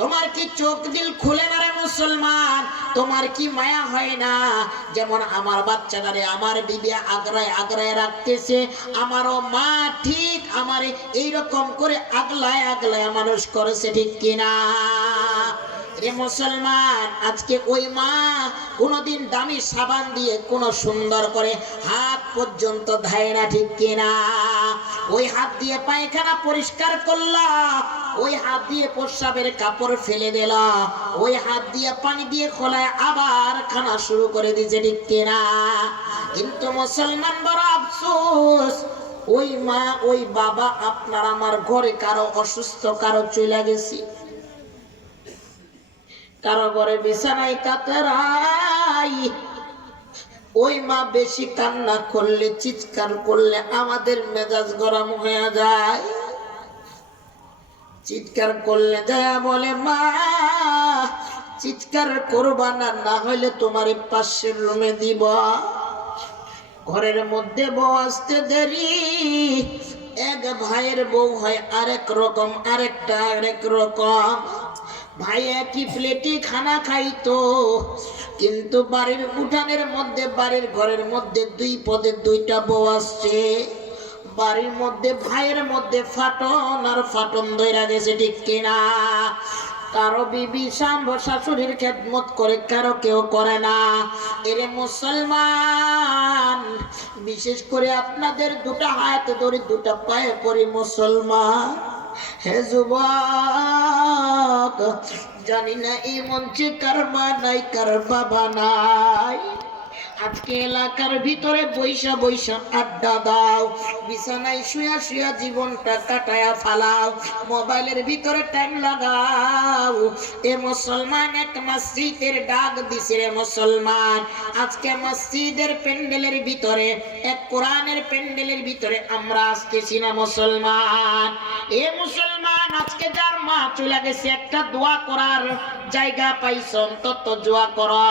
তোমার কি চোখ দিল খুলে না রে মুসলমান? তোমার কি মায়া হয় না? যেমন আমার বাচ্চাটারে আমার বিবি আগলায় আগলায় রাখতেছে, আমারও মা ঠিক আমার এইরকম করে আগলায় আগলায় মানুষ করেছে, ঠিক কিনা রে মুসলমান? আজকে ওই মা কোনদিন দামি সাবান দিয়ে কোন সুন্দর করে হাত পর্যন্ত ধায় না, ঠিক কিনা? ওই হাত দিয়ে পায়খানা পরিষ্কার করলা, ওই হাত দিয়ে প্রস্রাবের কাপড় ফেলে দিল, ওই হাত দিয়ে পানি দিয়ে খোলায় আবার খানা শুরু করে দিয়েছে, ঠিক কিনা? কিন্তু মুসলমান বড় আফসোস, ওই মা ওই বাবা আপনার আমার ঘরে কারো অসুস্থ, কারো চলে গেছি, কারো ঘরে বিছানায় কাতরাই, ওই মা বেশি কান্না করলে, চিৎকার করলে আমাদের মেজাজ গরম হয়ে যায়। চিৎকার করলে যায় বলে, মা চিৎকার করবা না, না হইলে তোমার পাশের রুমে দিব। ঘরের মধ্যে বউ আসতে দেরি, এক ভাইয়ের বউ হয় আরেক রকম, আরেকটা আরেক রকম। ভাই একই প্লেটে খানা খাইতো, কিন্তু বাড়ির উঠানের মধ্যে, বাড়ির ঘরের মধ্যে দুই পদে দুইটা বউ আসছে। বাড়ির মধ্যে ভাইয়ের মধ্যে ফাটন আর ফাটন ধইরা গেছে, ঠিক কিনা? কারো বিবি শাশুড়ির খেদমত করে, কারো কেউ করে না। এরে মুসলমান, বিশেষ করে আপনাদের দুটা হাতে ধরে দুটা পায়ে পড়ি মুসলমান। হে যুবক, জানি না এই মঞ্চে কার মা নাই, কার বাবা নাই। আজকে এলাকার ভিতরে বৈশা বৈশা আড্ডা দাও, বিছানায় শুয়া শুয়া জীবনটা কাটায়া ফালাও, মোবাইলের ভিতরে টাইম লাগাও। এ মুসলমান, এক মসজিদের ডাক দিছে রে মুসলমান। আজকে মসজিদের প্যান্ডেলের ভিতরে, এক কোরআনের প্যান্ডেলের ভিতরে আমরা আসতেছি না মুসলমান। এ মুসলমান, আজকে যার মা চলে গেছে, একটা দোয়া করার জায়গা পাইছ, অন্তত দোয়া করা।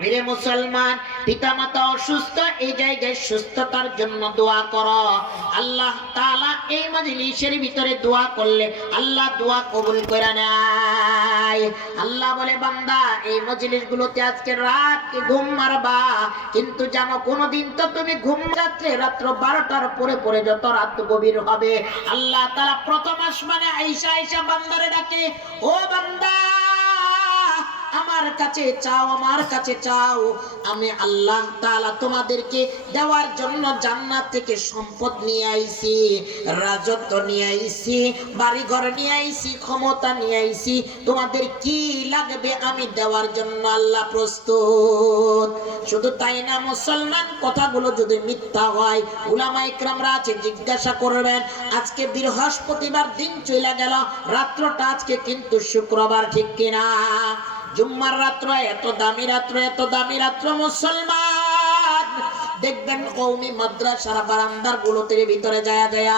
মেরে মুসলমান, পিতা মাতা অসুস্থ, এই জায়গায় সুস্থতার জন্য দোয়া করো। আল্লাহ তাআলা এই মজলিসের ভিতরে দোয়া করলে আল্লাহ দোয়া কবুল করে নেয়। আল্লাহ বলে, বান্দা এই মজলিসগুলোতে আজকে রাত ঘুম মারবা, কিন্তু জানো কোনদিন তো তুমি ঘুম রাত্র 12টার পরে পরে যত রাত গভীর হবে, আল্লাহ তাআলা প্রথম আসমানে আয়েশা আয়েশা বান্দারে ডাকে, ও বান্দা আমার কাছে চাও, আমার কাছে চাও, আমি আল্লাহ তাআলা তোমাদেরকে দেওয়ার জন্য জান্নাত থেকে সম্পদ নিয়ে আইছি, রাজত্ব নিয়ে আইছি, বাড়ি ঘর নিয়ে আইছি, ক্ষমতা নিয়ে আইছি, তোমাদের কি লাগবে আমি দেওয়ার জন্য আল্লাহ প্রস্তুত। শুধু তাই না মুসলমান, কথাগুলো যদি মিথ্যা হয় উলামা ইকরামরা আছে, জিজ্ঞাসা করবেন। আজকে বৃহস্পতিবার দিন চলে গেল, রাত্রটা আজকে কিন্তু শুক্রবার, ঠিক কিনা? জুম্মার রাত্র এত দামি রাত্র, এত দামি রাত্র মুসলমান। দেখবেন কওমি মাদ্রাসার বারান্দার গুলোতে ভিতরে যায় যায়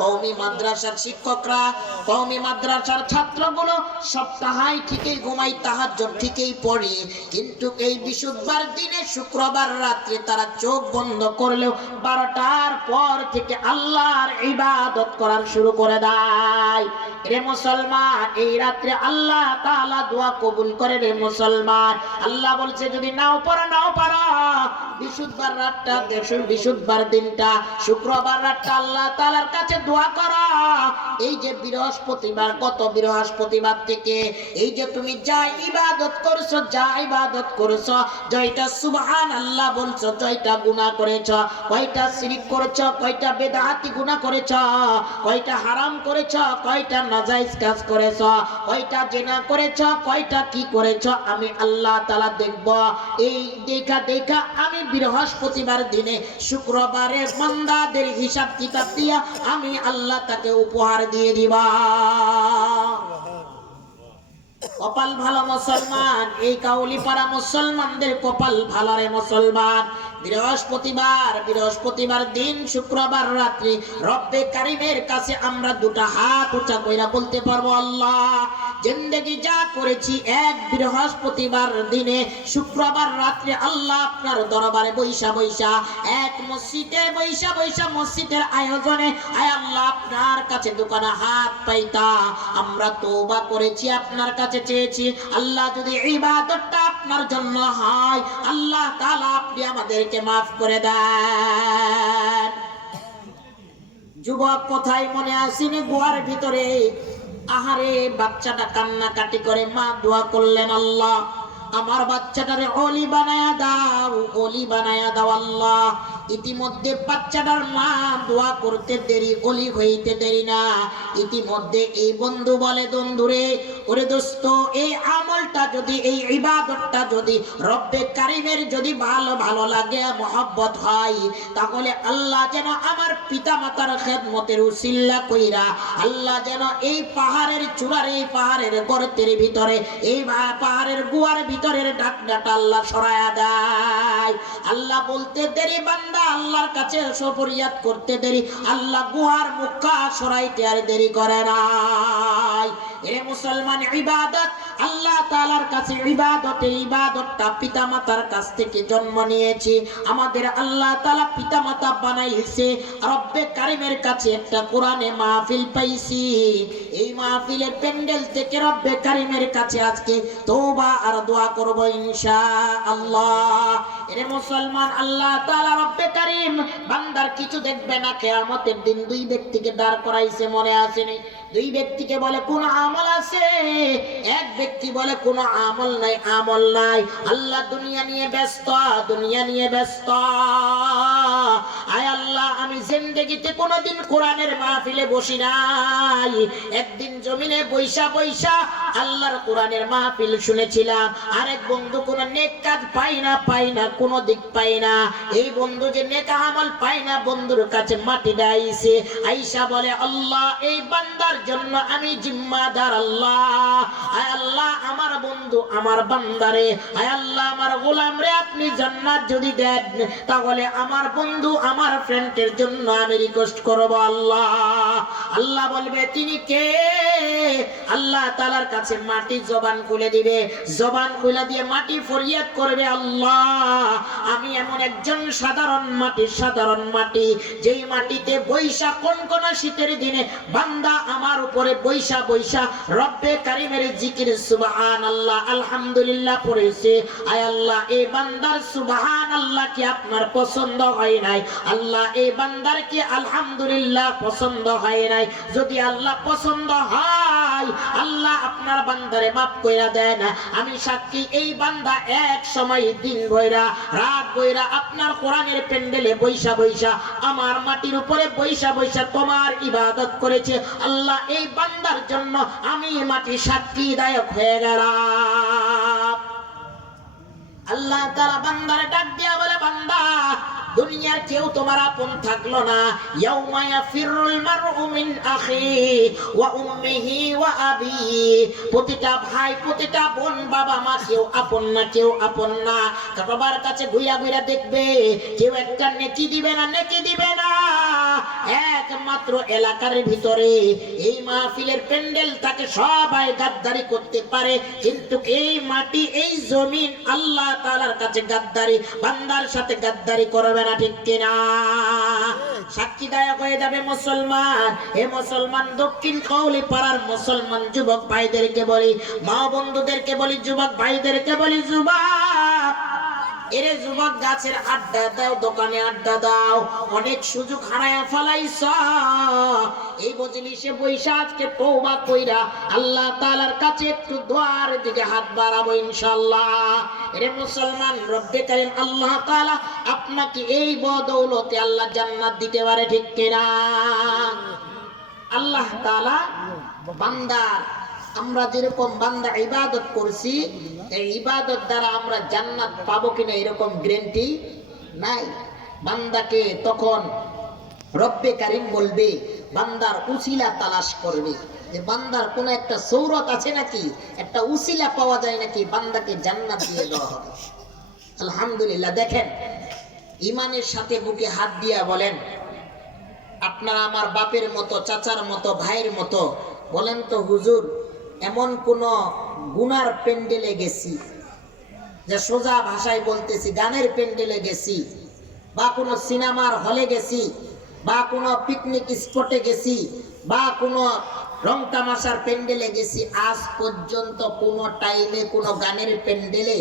কওমি মাদ্রাসার শিক্ষকরা, কওমি মাদ্রাসার ছাত্রগুলো সপ্তাহে ঠিকই ঘুমাই, তাহাজ্জুদ ঠিকই পড়ে, কিন্তু এই বিশুদ্ধবার দিনে শুক্রবার রাত্রে তারা চোখ বন্ধ করলেও 12টার পর থেকে আল্লাহর ইবাদত করা শুরু করে দেয়। রে মুসলমান, এই রাত্রে আল্লাহ তাআলা দোয়া কবুল করে রে মুসলমান। আল্লাহ বলছে, যদি নাও পারো বিশুদ্ধবার রাতটা, বিশুদ্ধবার দিনটা, শুক্রবার রাতটা আল্লাহ তাআলার কাছে দোয়া করো। এই যে বৃহস্পতিবার, গত বৃহস্পতিবার থেকে এই যে তুমি যা ইবাদত করছো, জয়টা সুবহানাল্লাহ বলছো, জয়টা গুনাহ করেছো, কয়টা শিরক করেছো, কয়টা বেদাতি গুনাহ করেছো, কয়টা হারাম করেছো, কয়টা নাজায়েজ কাজ করেছো, কয়টা জিনা করেছো, কয়টা কি করেছো, আমি আল্লাহ তাআলা দেখব। এই দেখা আমি বৃহস্পতিবার দিনে শুক্রবারে বান্দাদের হিসাব কিতাব দিয়া আমি আল্লাহ তাকে উপহার দিয়ে দিবা। কপাল ভালো মুসলমান, এই কাউলিপাড়া মুসলমানদের কপাল ভালো রে মুসলমান। বৃহস্পতিবার দিন, শুক্রবার রাত্রি রব্বে কারিমের কাছে আমরা দুটা হাত উঁচা কইরা বলতে পারবো, আল্লাহ জিন্দেগি যা করেছি এক বৃহস্পতিবার দিনে শুক্রবার রাত্রে আল্লাহ আপনার দরবারে বৈশা বৈশা এক মসজিদে বৈশা বৈশা মসজিদের আয়োজনে আয় আল্লাহ আপনার কাছে দোকানে হাত পাইতা আমরা তওবা করেছি, আপনার কাছে চেয়েছি। আল্লাহ যদি ইবাদতটা আপনার জন্য হয় আল্লাহ তাআলা আপনি আমাদেরকে মাফ করে দেন। যুবক কোথায় মনে আসেনি গোয়ার ভিতরে আহারে বাচ্চাটা কান্নাকাটি করে মা দোয়া করলেন, আল্লাহ আমার বাচ্চাটারে অলি বানায়া দাও, অলি বানায়া দাও আল্লাহ। ইতিমধ্যে বাচ্চাটার মা দোয়া করতে দেরি, অলি হইতে দেরি না। ইতিমধ্যে এই বন্ধু বলে, বন্ধুরে ওরে দোস্ত, এই আমলটা যদি, এই ইবাদতটা যদি রব্বে কারিমের যদি ভালো ভালো লাগে, মহব্বত হয়, তাহলে আল্লাহ যেন আমার পিতা মাতার খেদমতের উসিলা কইরা আল্লাহ যেন এই পাহাড়ের চূড়ার, এই পাহাড়ের গর্তের ভিতরে, এই পাহাড়ের গুয়ার ভিতরের ঢাকনাটা আল্লাহ সরায়া দেয়। আল্লাহ বলতে দেরি বান্দা, আল্লাহর কাছে ফরিয়াদ করতে দেরি, আল্লাহ গুহার মুখা সরাইতে আর দেরি করে নাই। এ মুসলমান, ইবাদত আল্লাহ তাআলার কাছে ইবাদত, এই ইবাদতটা পিতামাতার কাছ থেকে জন্ম নিয়েছি। আমাদের আল্লাহ তাআলা পিতামাতা বানাইছে, রব্বে কারিমের কাছে একটা কোরআনে মাহফিল পাইছি। এই মাহফিলের প্যান্ডেল থেকে রব্বে কারিমের কাছে আজকে তওবা আর দোয়া করব ইনশাআল্লাহ। এ মুসলমান, আল্লাহ তাআলা রব্বে কারিম বান্দার কিছু দেখবে না। কিয়ামতের দিন দুই ব্যক্তিকে দাঁড় করাইছে, মনে আসেনি? দুই ব্যক্তিকে বলে কোন আমল আছে, এক ব্যক্তি বলে কোন আমল নাই, আমল নাই। আল্লাহ দুনিয়া নিয়ে ব্যস্ত, দুনিয়া নিয়ে ব্যস্ত। আয় আল্লাহ, আমি জিন্দেগিতে কোনোদিন কোরআনের মাহফিলে বসি নাই, একদিন জমিনে বৈশা বৈশা আল্লাহর কোরআনের মাহফিল শুনেছিলাম। আরেক বন্ধু কোন নেক কাজ পাই না, পাই না, কোন দিক পাই না। এই বন্ধু যে নেক আমল পাই না, বন্ধুর কাছে মাটি ডাইছে, আয়েশা বলে, আল্লাহ এই বান্দার জন্য আমি জিম্মাদার। আল্লাহ, আয় আল্লাহ আমার বন্ধু, আমার বান্দারে, আয় আল্লাহ আমার গোলাম রে আপনি জান্নাত যদি দেন, তাহলে আমার বন্ধু, আমার ফ্রেন্ডের জন্য আমি রিকোয়েস্ট করব। আল্লাহ, আল্লাহ বলবে তিনি কে? আল্লাহ তাআলার কাছে মাটি জবান খুলে দিবে, জবান খুলে দিয়ে মাটি ফরিয়াদ করবে, আল্লাহ আমি এমন একজন সাধারণ মাটি, সাধারণ মাটি, যেই মাটিতে বৈশা কনকনা শীতের দিনে বান্দা আমার উপরে বৈশা বৈশা রব্বে কারিমের জিকির সুবহানাল্লাহ আলহামদুলিল্লাহ পড়েছে। আয় আল্লাহ, এই বান্দার সুবহানাল্লাহ কি আপনার পছন্দ হয় নাই? আল্লাহ, এই বান্দার কি আলহামদুলিল্লাহ পছন্দ হয় নাই? যদি আল্লাহ পছন্দ হয়, আল্লাহ আপনার বান্দারে মাফ কইরা দেন। আমি সাক্ষী, এই বান্দা এক সময় দিন ভৈরা রাত ভৈরা আপনার কোরআনের প্যান্ডেলে বৈশা বৈশা আমার মাটির উপরে বৈশা বৈশা তোমার ইবাদত করেছে। আল্লাহ, এই বান্দার জন্য আমি মাটি সাক্ষী দায়ক হয়ে গেলাম। আল্লাহ তাআলা বান্দারে ডাক দিয়া বলে, বান্দা দুনিয়ার কেউ তোমার আপন থাকলো না। ইয়াউমা ইয়াফিরুল মারউ মিন আখি ওয়া উম্মিহি ওয়া আবি, প্রতিটা ভাই, প্রতিটা বোন, বাবা মা কেউ আপন না, কেউ আপন না। বাবার কাছে ঘুরা ঘুরা দেখবে, কেউ একটা নেকি দিবে না, নেকি দিবে না। একমাত্র এলাকার ভিতরে এই মাহফিলের প্যান্ডেল তাকে সবাই গাদ্দারি করতে পারে, কিন্তু এই মাটি, এই জমিন আল্লাহ তাআলার কাছে গাদ্দারি, বান্দার সাথে গাদ্দারি করবে না, ঠিক কিনা? সাক্ষীদায়ক হয়ে যাবে মুসলমান। হে মুসলমান, দক্ষিণ কওলি পাড়ার মুসলমান যুবক ভাইদেরকে বলি, মা বন্ধুদেরকে বলি, যুবক ভাইদেরকে বলি, যুবক এরে যুবক, গাছের আড্ডা দাও, দোকানে আড্ডা দাও, অনেক সুযোগ হারায়া ফেলাইছ। এই মজলিসে বৈশা আজকে তওবা কইরা আল্লাহ তাআলার কাছে একটু দোয়ার দিকে হাত বাড়াবো ইনশাআল্লাহ। এরে মুসলমান, রব্বে কারীম আল্লাহ তাআলা আপনাকে এই বদৌলতে আল্লাহ জান্নাত দিতে পারে, ঠিক কিনা? আল্লাহ তাআলা বান্দার, আমরা যেরকম বান্দা ইবাদত করছি, এই ইবাদত দ্বারা আমরা জান্নাত পাবো কিনা এরকম গ্যারান্টি নাই। বান্দাকে তখন রব্বে কারীম বলবে, বান্দার উসিলা তালাশ করবে, যে বান্দার কোন একটা সৌরত আছে নাকি, একটা উসিলা পাওয়া যায় নাকি, বান্দাকে জান্নাত দিয়ে দেওয়া হবে। আলহামদুলিল্লাহ। দেখেন, ইমানের সাথে বুকে হাত দিয়া বলেন, আপনারা আমার বাপের মতো, চাচার মতো, ভাইয়ের মতো, বলেন তো হুজুর এমন কোন গুনার প্যান্ডেলে গেছি, যে সোজা ভাষায় বলতেছি গানের প্যান্ডেলে গেছি, বা কোনো সিনেমার হলে গেছি, বা কোনো পিকনিক স্পটে গেছি, বা কোনো রং তামাশার প্যান্ডেলে গেছি, আজ পর্যন্ত কোনো টাইমে কোনো গানের প্যান্ডেলে